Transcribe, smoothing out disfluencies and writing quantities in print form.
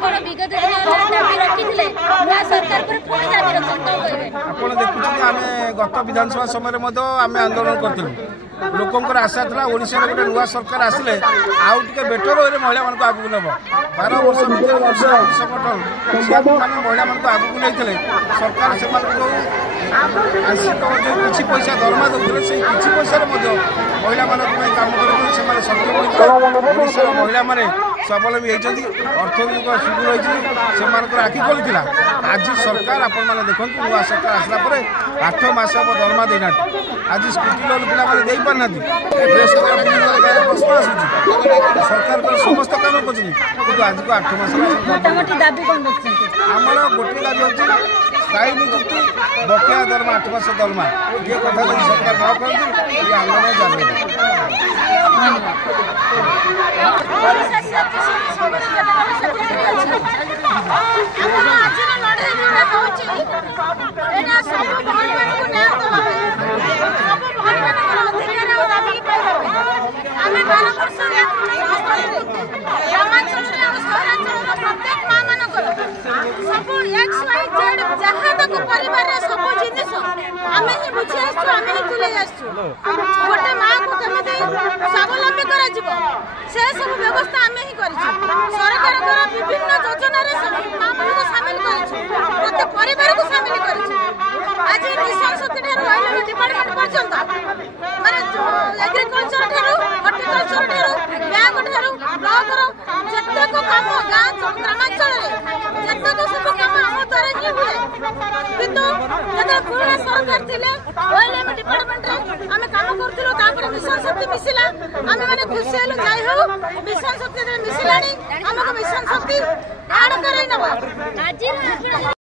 विगत दाबी रखी सरकार पर पुणी दाबी रखते आप देखुं आम गत विधानसभा समय आम आंदोलन करूँ लोकंर आशा था ओडिशा गोटे नुआ सरकार आसिले आउ टे बेटर वे महिला मान आगू नब 12 वर्ष भर संगठन महिला मान आगू नहीं सरकार से आंशिक जो किसी पैसा दरमा दूसरे से किसी पैसा महिला मान काम कर सक्षम महिला मैंने स्वावलम्बी होती अर्थनैतिक सुदृढ़ होती आखि खोली आज सरकार आपण मैंने देखो नुआ सरकार आसला 8 मास हम दरमा देना आज स्कूटी लोन पे दे पारना प्रश्न आसूँ सरकार समस्त काम कर आज को 8 मास आमर गोटे दाबी हूँ स्थायी नियुक्ति बकेया दरमा 8 मास दरमा ये कथा जो सरकार न करती ये आंदोलन जारी गोटे माँ को केमी स्वावलम्बी से सब व्यवस्था आम ही कर सरकार विभिन्न योजन माँ मान को सामिल कर परिवार को सामिल कर आज मिशन शक्ति ठार डिपार्टमेंट पर्यंत माने एग्रीकल्चर ठार हर्टिकल्चर ठार बैंक ठार ब्लॉक जतक काम गाँ ग्रामांचल जतक सब काम आम द्वारा ही हुए किंतु जब पुराना सरकार थिले ओएलएम डिपार्टमेंट आम काम करूँ मिशन शक्ति मिसिला आम मैंने खुशी हेलु जाई हो मिशन शक्ति मिसिलानी आमको मिशन शक्ति